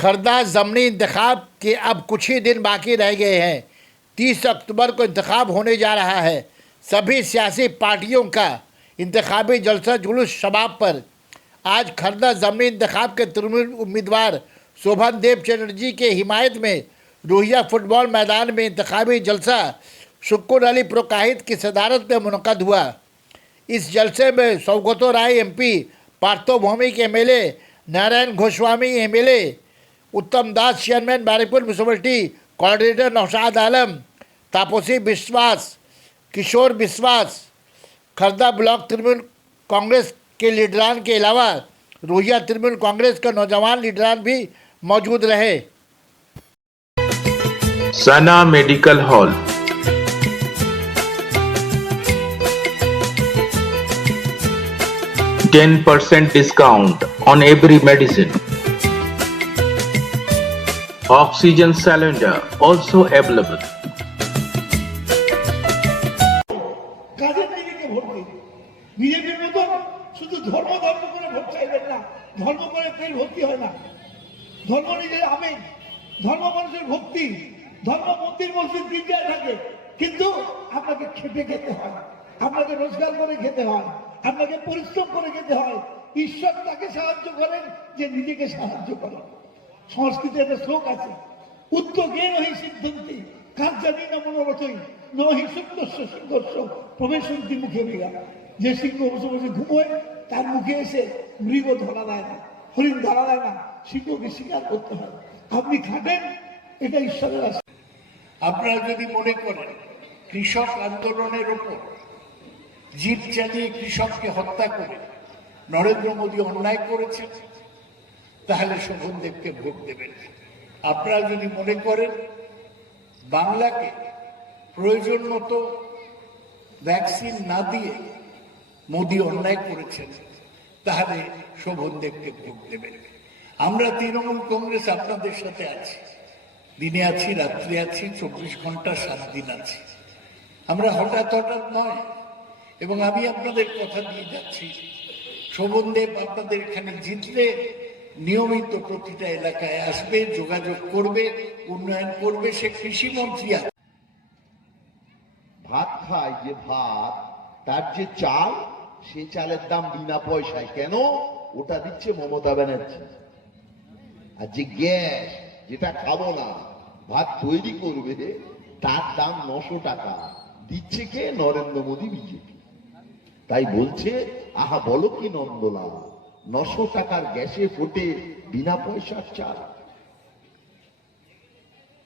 खरदा ज़मनी इंतखाब के अब कुछ ही दिन बाकी रह गए हैं। 30 अक्टूबर को इंतखाब होने जा रहा है। सभी सियासी पार्टियों का इंतखाबी जलसा जुलूस शबाब पर आज खरदा ज़मनी इंतखाब के तृणमूल उम्मीदवार शोभन देव चटर्जी के हिमायत में रोहिया फुटबॉल मैदान में इंतखाबी जलसा शुक्र अली प्रोकाहित की सदारत में मुनक़द हुआ। इस जलसे में Saugata Roy MP, Partha Bhowmick MLA, Narayan Goswami MLA, Uttam Das chairman Barrackpore municipality, coordinator Naushad Alam, Tapasi Biswas, Kishore विश्वास, खरदा ब्लॉक तृणमूल कांग्रेस के लीडरान के अलावा रोहिया तृणमूल कांग्रेस के नौजवान लीडरान भी मौजूद रहे। सना medical hall, %10 discount on every medicine. Oxygen cylinder also available. কাজের নিজেকে ভোট দিন। বিজেপির মতো শুধু ধর্ম করে ভোট চাইবেন না। ধর্ম করে ফের ভর্তি হয় না। ধর্ম নিজের আবেগ, ধর্ম মানুষের ভক্তি, ধর্ম মন্দির মসজিদ গির্জায় থাকে, কিন্তু আপনাকে খেটে খেতে হয়, আপনাকে রোজগার করে খেতে হয়, আপনাকে পরিশ্রম করে খেতে হয়। ঈশ্বর তাকে সাহায্য করেন যে নিজেকে সাহায্য করেন। সংস্কৃতে একটা শ্লোক আছে, উদ্যোগে নহি সিদ্ধন্তি কার্যানি না মনোরথই নহি সুন্দস্য সিংহস্য প্রবেশন্তি মুখে মৃগা। যে সিংহ বসে বসে ঘুমোয় তার মুখে এসে মৃগ ধরা দেয় না, হরিণ ধরা দেয় না, সিংহকে স্বীকার করতে হয়। আপনি খাটেন, এটা ঈশ্বরের আশীর্বাদ। আপনারা যদি মনে করেন কৃষক আন্দোলনের উপর জিপ চালিয়ে কৃষককে হত্যা করে নরেন্দ্র মোদী অন্যায় করেছে, তাহলে শোভন দেবকে ভোট দেবেন। আপনারা যদি মনে করেন বাংলাকে প্রয়োজন মতো ভ্যাকসিন না দিয়ে মোদী অন্যায় করেছেন, তাহলে শোভন দেবকে ভোট দেবেন। আমরা তৃণমূল কংগ্রেস আপনাদের সাথে আছি, দিনে আছি, রাত্রে আছি, 24 ঘন্টা 7 দিন আছি। আমরা হঠাৎ নয়, এবং আমি আপনাদের কথা দিয়ে যাচ্ছি, শোভন দেব আপনাদের এখানে জিতলে নিয়মিত প্রতিটা এলাকায় আসবে, যোগাযোগ করবে, উন্নয়ন করবে। সে কৃষিমন্ত্রী আছে। ভাত খায় যে ভাত, তার যে চাল, সে চালের দাম বিনা পয়সায়। কেন? ওটা দিচ্ছে মমতা ব্যানার্জি। আর যে গ্যাস, যেটা খাবো না, ভাত তৈরি করবে, তার দাম 900 টাকা দিচ্ছে কে? নরেন্দ্র মোদী, বিজেপি। তাই বলছে, আহা বলো কি নন্দলাল, 900 টাকার গ্যাসে ফোটে বিনা পয়সার চাল।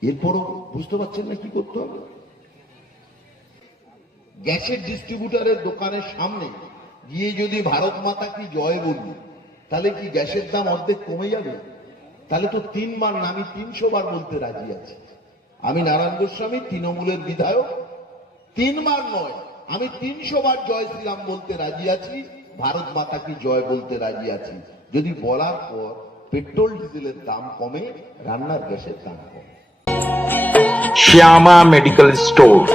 এরপরও বুঝতে পারছেন না কি করতে হবে? গ্যাসের ডিস্ট্রিবিউটারের দোকানের সামনে গিয়ে যদি ভারত মাতা কি জয় বলি, তাহলে কি গ্যাসের দাম অর্ধেক কমে যাবে? তাহলে তো 3 বার না, আমি 300 বার বলতে রাজি আছি। আমি নারায়ণ গোস্বামী, তৃণমূলের বিধায়ক, 3 বার নয়, আমি 300 বার জয় শ্রীরাম বলতে রাজি আছি, ভারত মাতা কি জয় বলতে রাজি আছি, যদি বলার পর পেট্রোল ডিজেলের দাম কমে, রান্নার গ্যাসের দাম কমে। Shyama Medical Store,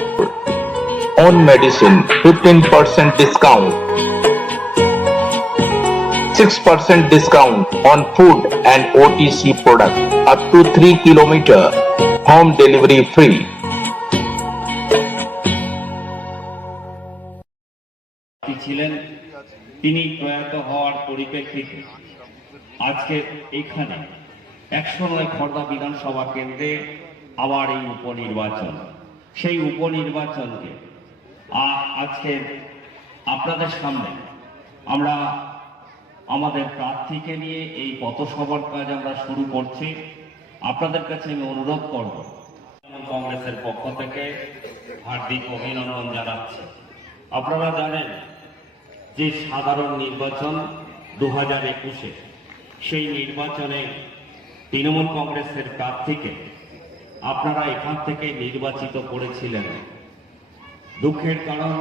on medicine 15% discount, 6% discount on food and OTC products, up to 3 kilometer, home delivery free. ছিলেন, তিনি প্রয়াত হওয়ার পরিপ্রেক্ষিতে আজকে এখানে 109 খড়দা বিধানসভা কেন্দ্রে আবার এই উপনির্বাচন। সেই উপনির্বাচনকে আজকে আপনাদের সামনে আমরা আমাদের প্রার্থীকে নিয়ে এই পথসভার কাজ আমরা শুরু করছি। আপনাদের কাছে আমি অনুরোধ করব, কংগ্রেসের পক্ষ থেকে হার্দিক অভিনন্দন জানাচ্ছি। আপনারা জানেন যে সাধারণ নির্বাচন 2021-এ, সেই নির্বাচনে তৃণমূল কংগ্রেসের প্রার্থীকে আপনারা এখান থেকে নির্বাচিত করেছিলেন। দুঃখের কারণ,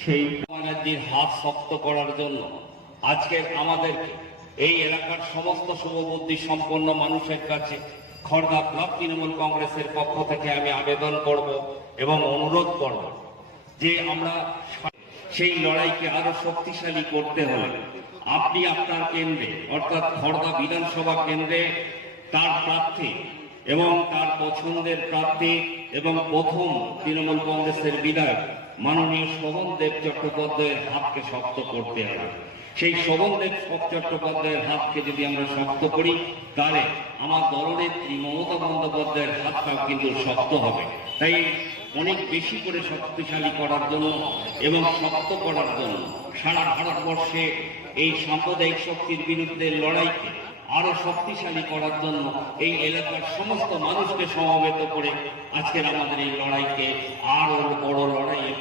সেই ব্যানার্জির হাত শক্ত করার জন্য আজকের আমাদেরকে এই এলাকার সমস্ত শুভবুদ্ধি সম্পন্ন মানুষের কাছে খড়দা ব্লক তৃণমূল কংগ্রেসের পক্ষ থেকে আমি আবেদন করব এবং অনুরোধ করব যে আমরা সেই লড়াইকে আরো শক্তিশালী করতে হলে আপনি আপনার কেন্দ্রে, অর্থাৎ খড়দা বিধানসভা কেন্দ্রে তার প্রার্থী এবং তার পছন্দের প্রার্থী এবং প্রথম তৃণমূল কংগ্রেসের বিধায়ক মাননীয় শোভনদেব চট্টোপাধ্যায়ের হাতকে শক্ত করতে হবে। সেই শোভনদেব চট্টোপাধ্যায়ের হাতকে যদি আমরা শক্ত করি, তাহলে আমার দলনেত্রী মমতা বন্দ্যোপাধ্যায়ের হাতটাও কিন্তু শক্ত হবে। তাই অনেক বেশি করে শক্তিশালী করার জন্য এবং শক্ত করার জন্য সারা ভারতবর্ষে এই সাম্প্রদায়িক শক্তির বিরুদ্ধে লড়াইকে আরো শক্তিশালী করার জন্য এই এলাকার সমস্ত মানুষকে সমবেত করে আজকের আমাদের এই লড়াইকে আরো বড় লড়াইয়ে